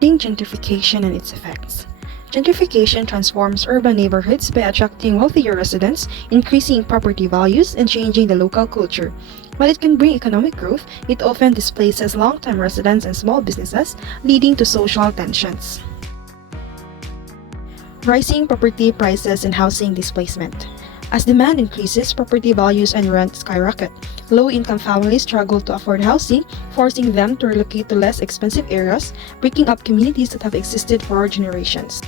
Gentrification and its effects. Gentrification transforms urban neighborhoods by attracting wealthier residents, increasing property values, and changing the local culture. While it can bring economic growth, it often displaces long-term residents and small businesses, leading to social tensions. Rising property prices and housing displacement. As demand increases, property values and rent skyrocket. Low-income families struggle to afford housing, forcing them to relocate to less expensive areas, breaking up communities that have existed for generations.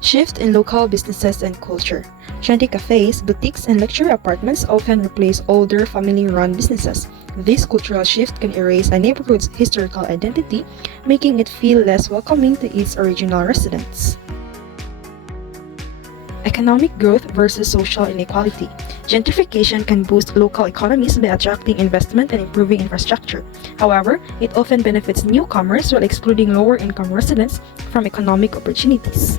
Shift in local businesses and culture. Trendy cafes, boutiques, and luxury apartments often replace older family-run businesses. This cultural shift can erase a neighborhood's historical identity, making it feel less welcoming to its original residents. Economic growth versus social inequality. Gentrification can boost local economies by attracting investment and improving infrastructure. However, it often benefits newcomers while excluding lower-income residents from economic opportunities.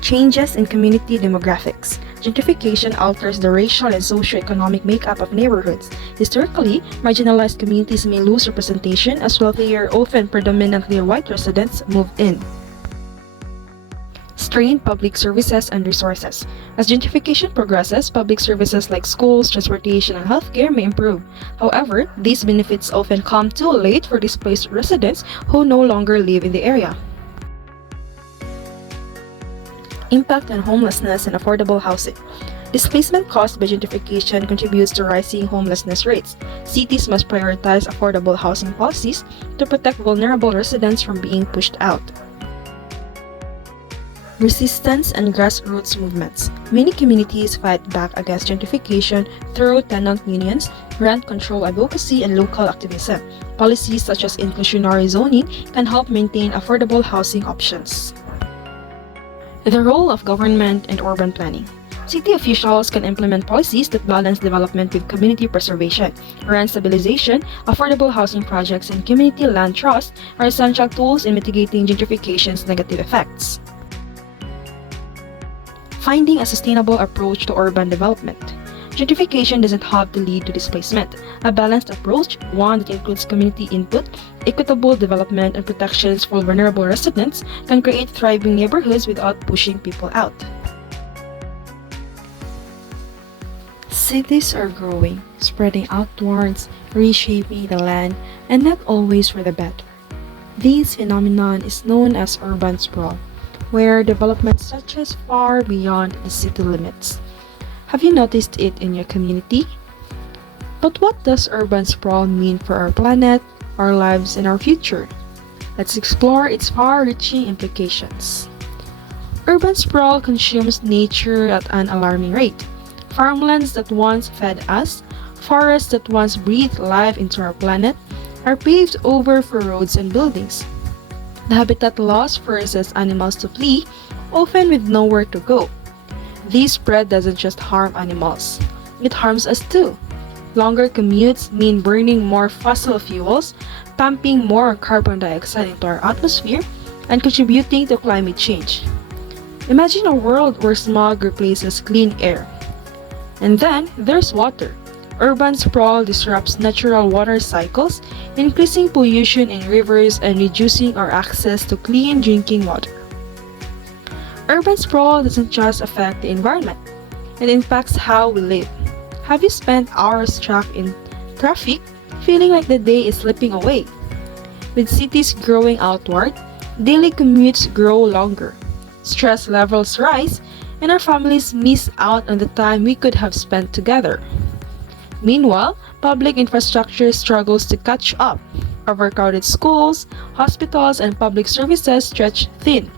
Changes in community demographics. Gentrification alters the racial and socio-economic makeup of neighborhoods. Historically, marginalized communities may lose representation as wealthier, often predominantly white residents move in. Strained public services and resources. As gentrification progresses, public services like schools, transportation, and healthcare may improve. However, these benefits often come too late for displaced residents who no longer live in the area. Impact on homelessness and affordable housing. Displacement caused by gentrification contributes to rising homelessness rates. Cities must prioritize affordable housing policies to protect vulnerable residents from being pushed out. Resistance and grassroots movements. Many communities fight back against gentrification through tenant unions, rent control advocacy, and local activism. Policies such as inclusionary zoning can help maintain affordable housing options. The role of government and urban planning. City officials can implement policies that balance development with community preservation. Rent stabilization, affordable housing projects, and community land trust are essential tools in mitigating gentrification's negative effects. Finding a sustainable approach to urban development. Gentrification doesn't have to lead to displacement. A balanced approach, one that includes community input, equitable development, and protections for vulnerable residents, can create thriving neighborhoods without pushing people out. Cities are growing, spreading outwards, reshaping the land, and not always for the better. This phenomenon is known as urban sprawl, where development stretches far beyond the city limits. Have you noticed it in your community? But what does urban sprawl mean for our planet, our lives, and our future? Let's explore its far-reaching implications. Urban sprawl consumes nature at an alarming rate. Farmlands that once fed us, forests that once breathed life into our planet, are paved over for roads and buildings. The habitat loss forces animals to flee, often with nowhere to go. This spread doesn't just harm animals, it harms us too. Longer commutes mean burning more fossil fuels, pumping more carbon dioxide into our atmosphere, and contributing to climate change. Imagine a world where smog replaces clean air. And then there's water. Urban sprawl disrupts natural water cycles, increasing pollution in rivers and reducing our access to clean drinking water. Urban sprawl doesn't just affect the environment, it impacts how we live. Have you spent hours trapped in traffic, feeling like the day is slipping away? With cities growing outward, daily commutes grow longer, stress levels rise, and our families miss out on the time we could have spent together. Meanwhile, public infrastructure struggles to catch up. Overcrowded schools, hospitals, and public services stretch thin.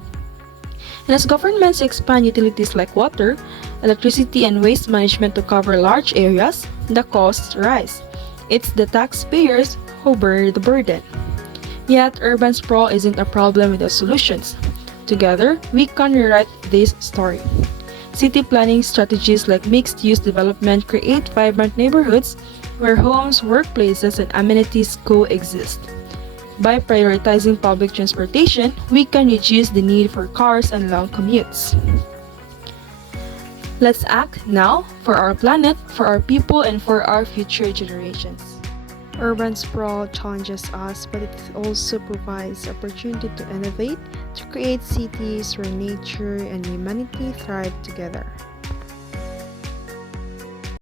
And as governments expand utilities like water, electricity, and waste management to cover large areas, the costs rise. It's the taxpayers who bear the burden. Yet, urban sprawl isn't a problem without solutions. Together, we can rewrite this story. City planning strategies like mixed-use development create vibrant neighborhoods where homes, workplaces, and amenities coexist. By prioritizing public transportation, we can reduce the need for cars and long commutes. Let's act now for our planet, for our people, and for our future generations. Urban sprawl challenges us, but it also provides opportunity to innovate, to create cities where nature and humanity thrive together.